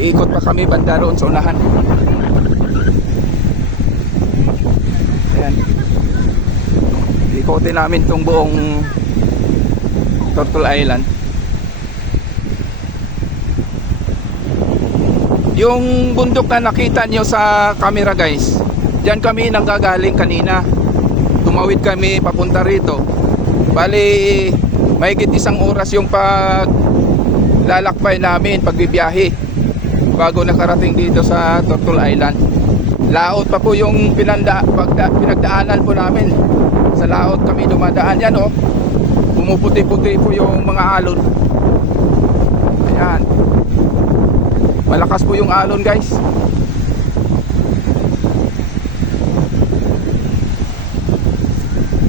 Iikot pa kami banda roon sa unahan. Ayan. Ikotin namin itong buong Turtle Island. Yung bundok na nakita nyo sa camera guys, dyan kami nanggagaling kanina. Tumawid kami papunta rito. Bali mahigit 1 oras yung paglalakbay namin, pagbibiyahe, bago nakarating dito sa Turtle Island. Laot pa po yung pinagdaanan po namin. Sa laot kami dumadaan. Yan oh, pumuputi-puti po yung mga alon. Ayan, malakas po yung alon guys.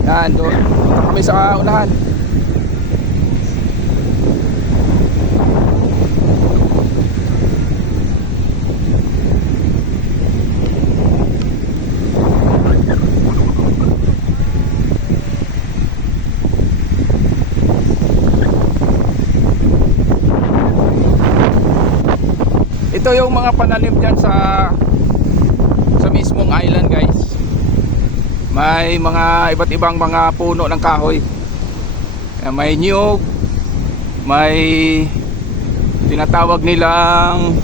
Yan, doon kami sa unahan. Ito yung mga pananim dyan sa mismong island guys. May mga iba't ibang mga puno ng kahoy. May niyog, may tinatawag nilang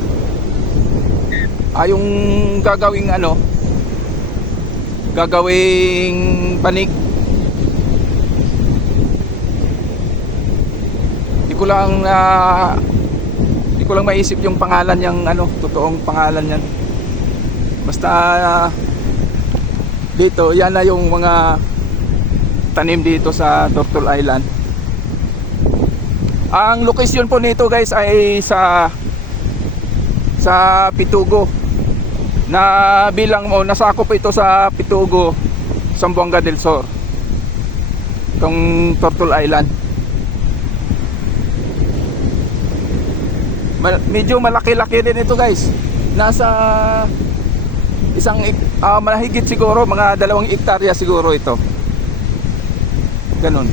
yung gagawing gagawing panig. Di ko lang maisip yung pangalan yung totoong pangalan yan. Basta dito yan na yung mga tanim dito sa Turtle Island. Ang location po nito guys ay sa Pitugo, na bilang nasakop ito sa Pitugo, Zamboanga del Sur, itong Turtle Island. Medyo malaki-laki din ito guys. Nasa mahigit siguro mga 2 hektarya siguro ito. Ganun.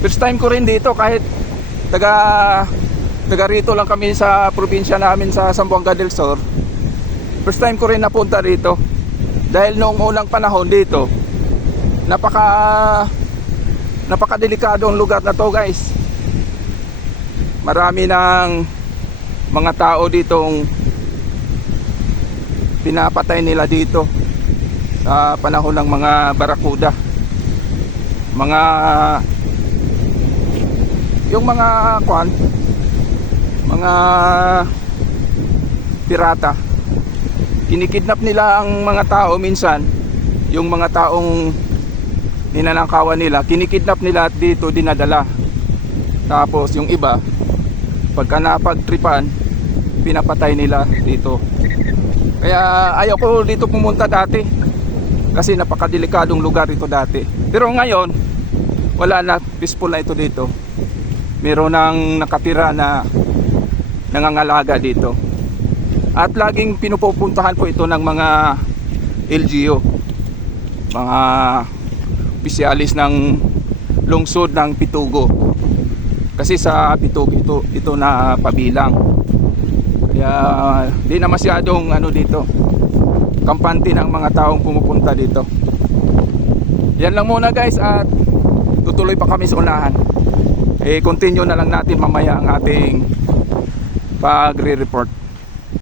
First time ko rin dito, kahit taga rito lang kami sa probinsya namin sa Zamboanga del Sur. First time ko rin napunta dito. Dahil noong unang panahon dito, napaka-delikado ang lugar na to guys. Marami ng mga tao ditong pinapatay nila dito sa panahon ng mga barakuda, yung mga mga pirata. Kinikidnap nila ang mga tao minsan, yung mga taong ninanakawan nila, kinikidnap nila at dito dinadala. Tapos yung iba, pagka napagtripan, pinapatay nila dito. Kaya ayaw ko dito pumunta dati, kasi napakadelikadong lugar ito dati. Pero ngayon wala na, peaceful na ito dito. Meron nang nakatira na nangangalaga dito. At laging pinupupuntahan po ito ng mga LGU, mga opisyalis ng lungsod ng Pitugo. Kasi sa Pitugo ito na pabilang. Kaya di na masyadong dito, kampante ng mga taong pumupunta dito. Yan lang muna guys, at tutuloy pa kami sa unahan. Continue na lang natin mamaya ang ating pagre-report.